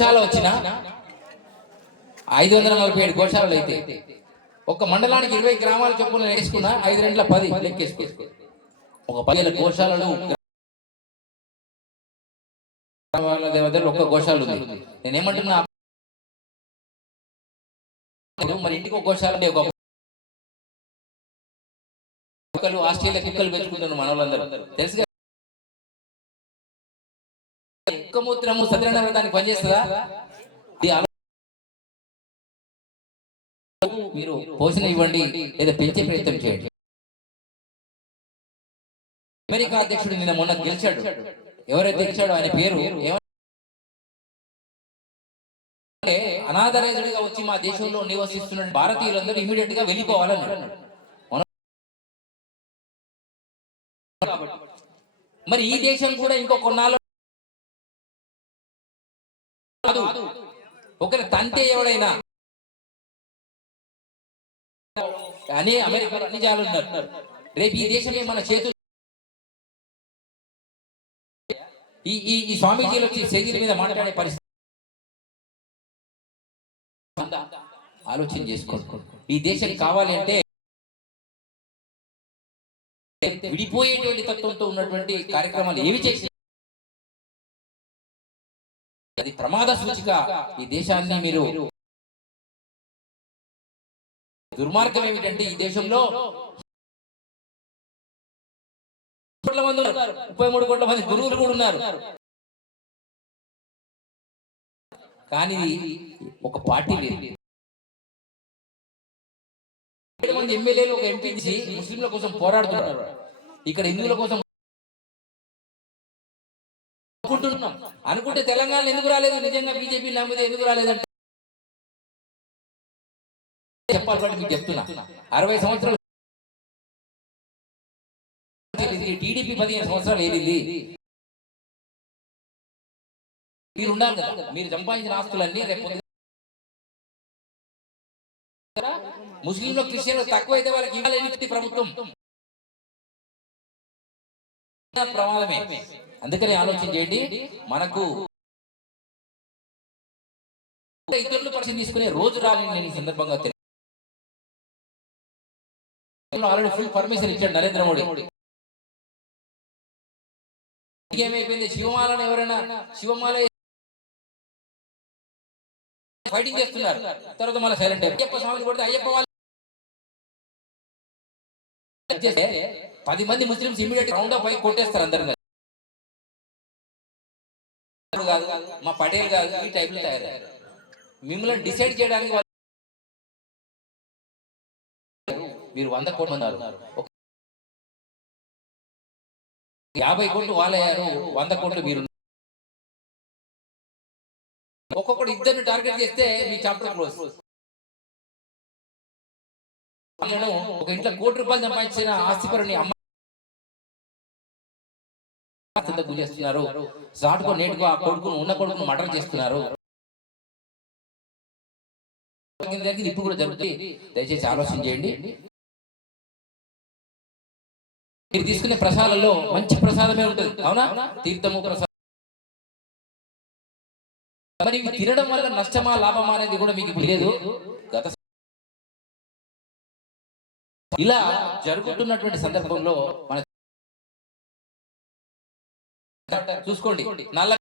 గోశాల వచ్చినా 547 గోశాలలు అయితే ఒక మండలానికి 20 గ్రామాల చొప్పున వేసుకున్నా 5 రెంట్ల 10 లెక్కేసుకో. ఒక 10 గోశాలలు దేవతలు ఒక్క గోశాల ఉంది. నేనేమంటున్నా, మరి ఇంటికి ఒక గోశాల ఒక కుక్కలు ఆస్ట్రేలియా కుక్కలు పెంచుకుంటున్నారు మన వాళ్ళందరూ తెలుసు కదా. కుక్కమూత్రము సత్యనారాయణ దానికి పనిచేస్తుందా? మీరు పోషణ ఇవ్వండి లేదా పెంచే ప్రయత్నం చేయండి. అమెరికా అధ్యక్షుడు నిన్న మొన్న గెలిచాడు. ఎవరైతే గెలిచాడో ఆయన పేరు అనాథరైజ్డ్గా వచ్చి మా దేశంలో నివసిస్తున్న భారతీయులందరూ ఇమీడియట్ గా వెళ్ళిపోవాలన్నాడు. మరి ఈ దేశం కూడా ఇంకో కొన్నాళ్ళు ఒకరి తంతే ఎవడైనా కానీ అమెరికాలో అన్ని జాలు ఉన్నారు. రేపు ఈ దేశమే మన చేతులు ఈ స్వామీజీలు వచ్చి శరీర మీద మాట్లాడే పరిస్థితి ఆలోచన చేసుకోండి. ఈ దేశం కావాలి అంటే విడిపోయేటువంటి తత్వంతో ఉన్నటువంటి కార్యక్రమాలు ఏవి చేసి అది ప్రమాద సూచిక. ఈ దేశాన్ని మీరు దుర్మార్గం ఏమిటంటే ఈ దేశంలో 33 కోట్ల మంది గురువులు కూడా ఉన్నారు. కానీ ఒక పార్టీ లేదు. 7 మంది ఎమ్మెల్యేలు ఒక ఎంపీ ముస్లింల కోసం పోరాడుతున్నారు. ఇక్కడ హిందువుల కోసం అనుకుంటే తెలంగాణ ఎందుకు రాలేదు? నిజంగా బీజేపీ నమ్మితే ఎందుకు రాలేదంటే చెప్పాలి. మీకు చెప్తున్నా, 60 సంవత్సరాలు టీడీపీ 15 సంవత్సరాలు ఏది మీరు ఉండాలి కదా. మీరు సంపాదించిన ఆస్తులన్నీ రేపు ముస్లింలు క్రిస్టియన్లు తక్కువైతే వాళ్ళకి ఇవ్వాలి ప్రభుత్వం. ప్రమాదమే. అందుకని ఆలోచన చేయండి. మనకు ఇతరులు పరిచయం తీసుకునే రోజు రాలని నేను ఈ సందర్భంగా ఆల్రెడీ ఫుల్ పర్మిషన్ ఇచ్చాడు నరేంద్ర మోడీ. ఏమైపోయింది? శివమాలను ఎవరైనా శివమాల ఫైటింగ్ చేస్తున్నారు, తర్వాత మళ్ళీ సైలెంట్ అయిపోయి అయ్యప్ప స్వామిని కొడితే అయ్యప్ప వాళ్ళు 10 మంది ముస్లింస్ ఇమీడియట్ రౌండ్ అప్ అయి కొట్టేస్తారు అందరు కాదు, మా పటేల్ కాదు, ఈ టైప్ లో తయారయ్యారు. మిమ్మల్ని డిసైడ్ చేయడానికి మీరు 100 కోట్లు ఉన్నారు, 50 కోట్లు వాళ్ళయ్యారు, 100 కోట్లు మీరు. ఒక్కొక్కటి ఇద్దరిని టార్గెట్ చేస్తే మీ చాప్టర్ క్లోజ్. ఒక ఇంట్లో ₹1 సంపాదించిన ఆస్తిపరుని అమ్మ చేస్తున్నారు, సాటుకో నేటుకో ఆ కొడుకును ఉన్న కొడుకును మర్డర్ చేస్తున్నారు. ఇప్పుడు కూడా జరుగుతుంది. దయచేసి ఆలోచన చేయండి. మీరు తీసుకునే ప్రసాదాలలో మంచి ప్రసాదమే ఉంటుంది, అవునా? తీర్థము ప్రసాదం. మరి ఇవి తినడం వల్ల నష్టమా లాభమా అనేది కూడా మీకు తెలియదు. ఇలా జరుగుతున్నటువంటి సందర్భంలో మన చూసుకోండి, నల్ల